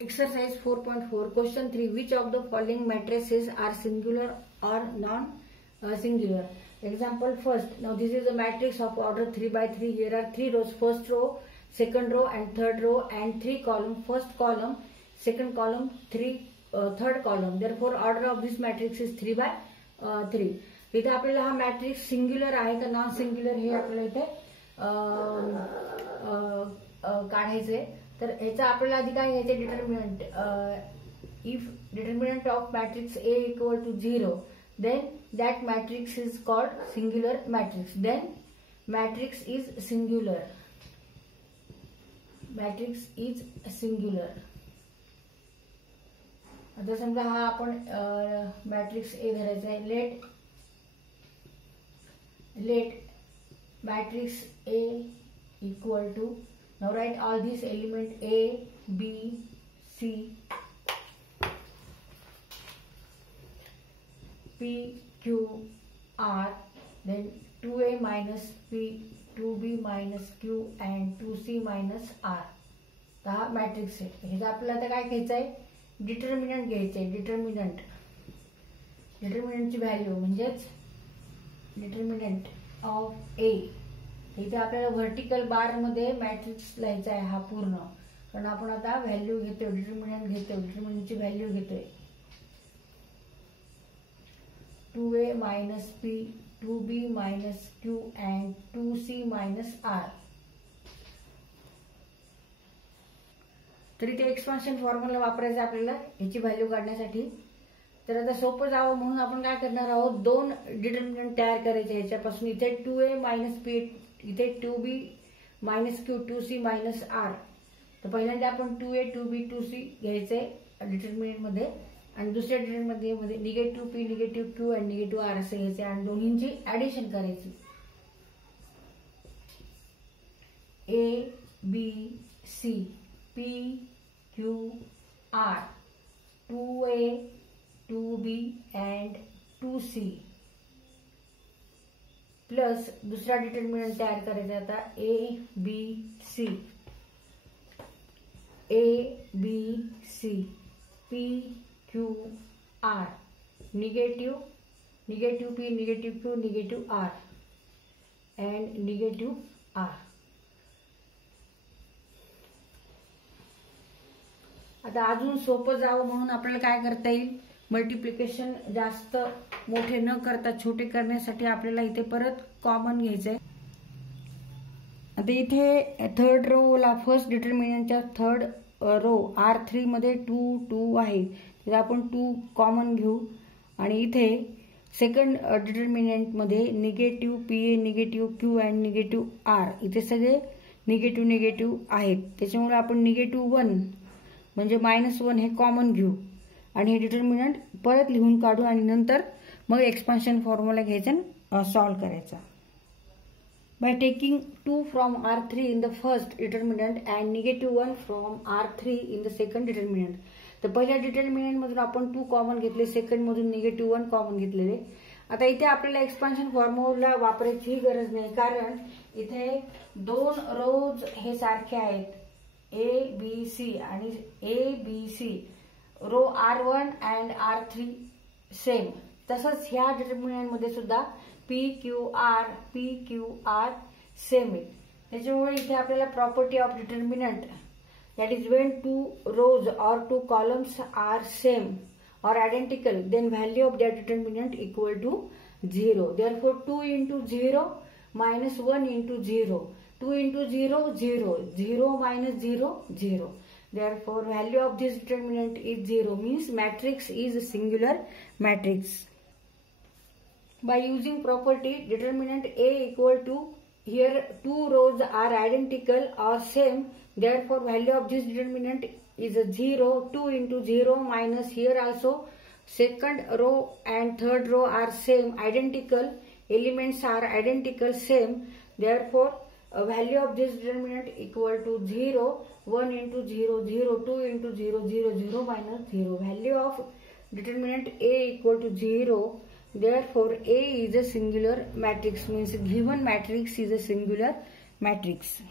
Exercise 4.4 Question 3. Which of the following matrices are singular or non-singular? Example first. Now this is a matrix of order 3 by 3. Here are 3 rows. First row, second row and third row and 3 columns. First column, second column, third column. Therefore order of this matrix is 3 by 3. इथे आपल्याला हा matrix singular आहे का non singular हे आपल्याला इथे काढायचे. तर ह्याचा आपल्याला आधी काय घ्यायचे determinant. If determinant of matrix A equal to 0 then that matrix is called singular matrix. Then matrix is singular. Matrix is singular. आता समजा हा आपण मॅट्रिक्स A धरायचा आहे. Let matrix A equal to, now write all these element A, B, C, P, Q, R, then 2A minus P, 2B minus Q and 2C minus R. तर हा matrix आहे. ह्याचा आपल्याला आता काय घ्यायचं आहे डिटर्मिनंट घ्यायचं आहे. डिटर्मिनंटची व्हॅल्यू म्हणजेच डिटर्मिनंट ऑफ A. इथे आपल्याला व्हर्टिकल बार मध्ये मॅट्रिक्स लिहायचा आहे हा पूर्ण. कारण आपण आता व्हॅल्यू घेतोय, डिटर्मिनंट घेतोय, डिटर्मिनंटची व्हॅल्यू घेतोय. 2A minus P, 2B minus Q and 2C minus R. तरी ते एक्सपान्शन फॉर्म्युला वापरायचा आपल्याला याची व्हॅल्यू काढण्यासाठी. तर आता सोपं जावं म्हणून आपण काय करणार आहोत, दोन डिटर्मिनंट तयार करायचे ह्याच्यापासून. इथे 2A minus P, इथे 2B minus Q, 2C minus R. तर पहिल्यांदा आपण 2A, 2B, 2C घ्यायचे डिटर्मिनंट मध्ये आणि दुसऱ्या डिटर्मिनंट मध्ये निगेटिव्ह P, निगेटिव्ह Q आणि निगेटिव्ह R असे घ्यायचे आणि दोन्हींची ऍडिशन करायची. A, B, C, P, Q, R, 2A, 2B and 2C plus दुसरा डिटर्मिनंट तयार करायचा आता A, B, C, A, B, C, P, Q, R, negative P, negative Q, negative R and negative R. आता अजून सोपं जावं म्हणून आपल्याला काय करता येईल, मल्टिप्लिकेशन जास्त मोठे न करता छोटे करण्यासाठी आपल्याला इथे परत कॉमन घ्यायचंय. आता इथे थर्ड रोला फर्स्ट डिटर्मिनंटच्या थर्ड रो R3 मध्ये 2 2 आहे. तर आपण 2 कॉमन घेऊ आणि इथे सेकंड डिटर्मिनंट मध्ये निगेटिव्ह PA, निगेटिव्ह Q आणि निगेटिव्ह R इथे सगळे निगेटिव्ह आहेत. त्याच्यामुळे आपण निगेटिव्ह 1 म्हणजे -1 हे कॉमन घेऊ आणि हे डिटर्मिनंट परत लिहून काढू आणि नंतर मग एक्सपान्शन फॉर्म्युला घ्यायचा सॉल्व करायचा. By taking 2 from R3 in the first determinant and -1 from R3 in the second determinant. तर पहिल्या डिटर्मिनंट मधून आपण 2 कॉमन घेतले, सेकंड मधून -1 कॉमन घेतलेले. आता इथे आपल्याला एक्सपान्शन फॉर्म्युला वापरायची गरज नाही कारण इथे दोन रोज हे सारखे आहेत. A, B, C आणि A, B, C row R1 and R3 same. तसंच ह्या डिटर्मिनंट मध्ये सुद्धा P, Q, R सेम आहे. त्याच्यामुळे इथे आपल्याला property of determinant that is when 2 rows or 2 columns are same or identical then value of that determinant equal to 0. Therefore 2 into 0 minus 1 into 0. 2 into 0, 0. 0 minus 0, 0. Therefore, value of this determinant is 0. Means matrix is a singular matrix. By using property determinant A equal to, here 2 rows are identical or same. Therefore, value of this determinant is a 0. 2 into 0 minus here also second row and third row are same, identical. Elements are identical, same. Therefore, value of this determinant equal to 0. 1 into 0, 0. 2 into 0, 0. 0 minus 0. Value of determinant A equal to 0. Therefore, A is a singular matrix. Means given matrix is a singular matrix.